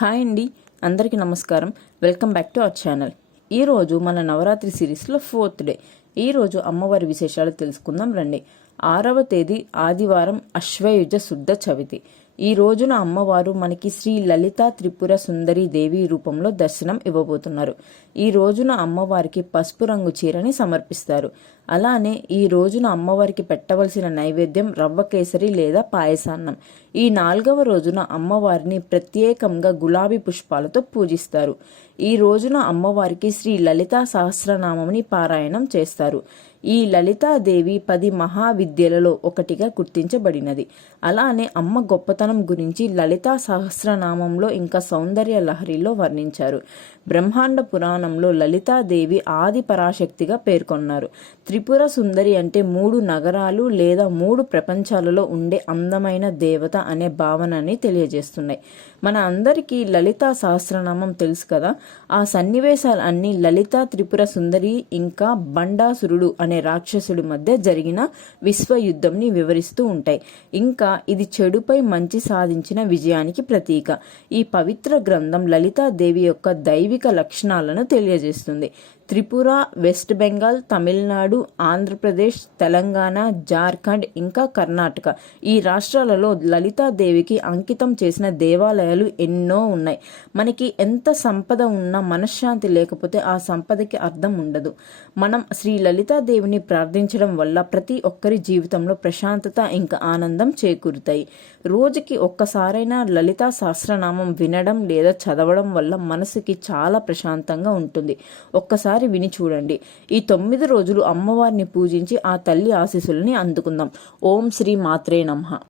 Hi అండి, అందరికీ నమస్కారం. Welcome back to our channel. ఈరోజు మన నవరాత్రి సిరీస్లో 4th డే. ఈరోజు అమ్మవారి విశేషాలు తెలుసుకుందాం రండి. 6వ తేదీ ఆదివారం, అశ్వయుజ శుద్ధ చవితి. ఈ రోజున అమ్మవారు మనకి శ్రీ లలితా త్రిపుర సుందరి దేవి రూపంలో దర్శనం ఇవ్వబోతున్నారు. ఈ రోజున అమ్మవారికి పసుపు రంగు చీరని సమర్పిస్తారు. అలానే ఈ రోజున అమ్మవారికి పెట్టవలసిన నైవేద్యం రవ్వ కేసరి లేదా పాయసాన్నం. ఈ 4వ రోజున అమ్మవారిని ప్రత్యేకంగా గులాబీ పుష్పాలతో పూజిస్తారు. ఈ రోజున అమ్మవారికి శ్రీ లలితా సహస్రనామంని పారాయణం చేస్తారు. ఈ లలితాదేవి 10 మహావిద్యలలో ఒకటిగా గుర్తించబడినది. అలానే అమ్మ గొప్పతనం గురించి లలితా సహస్రనామంలో ఇంకా సౌందర్య లహరిలో వర్ణించారు. బ్రహ్మాండ పురాణంలో లలితాదేవి ఆది పరాశక్తిగా పేర్కొన్నారు. త్రిపుర సుందరి అంటే 3 నగరాలు లేదా 3 ప్రపంచాలలో ఉండే అందమైన దేవత అనే భావనని తెలియజేస్తున్నాయి. మన అందరికీ లలితా సహస్రనామం తెలుసు కదా. ఆ సన్నివేశాలు అన్ని లలితా త్రిపుర సుందరి ఇంకా బండాసురుడు అనే రాక్షసుడి మధ్య జరిగిన విశ్వయుద్ధంని వివరిస్తూ ఉంటాయి. ఇంకా ఇది చెడుపై మంచి సాధించిన విజయానికి ప్రతీక. ఈ పవిత్ర గ్రంథం లలితాదేవి యొక్క దైవిక లక్షణాలను తెలియజేస్తుంది. త్రిపుర, వెస్ట్ బెంగాల్, తమిళనాడు, ఆంధ్రప్రదేశ్, తెలంగాణ, జార్ఖండ్ ఇంకా కర్ణాటక ఈ రాష్ట్రాలలో లలితాదేవికి అంకితం చేసిన దేవాలయాలు ఎన్నో ఉన్నాయి. మనకి ఎంత సంపద ఉన్నా మనశ్శాంతి లేకపోతే ఆ సంపదకి అర్థం ఉండదు. మనం శ్రీ లలితాదేవిని ప్రార్థించడం వల్ల ప్రతి ఒక్కరి జీవితంలో ప్రశాంతత ఇంకా ఆనందం చేకూరుతాయి. రోజుకి ఒక్కసారైనా లలితా సహస్రనామం వినడం లేదా చదవడం వల్ల మనసుకి చాలా ప్రశాంతంగా ఉంటుంది. ఒక్కసారి విని చూడండి. ఈ 9 రోజులు అమ్మవారిని పూజించి ఆ తల్లి ఆశీస్సులని అందుకుందాం. ఓం శ్రీ మాత్రే నమః.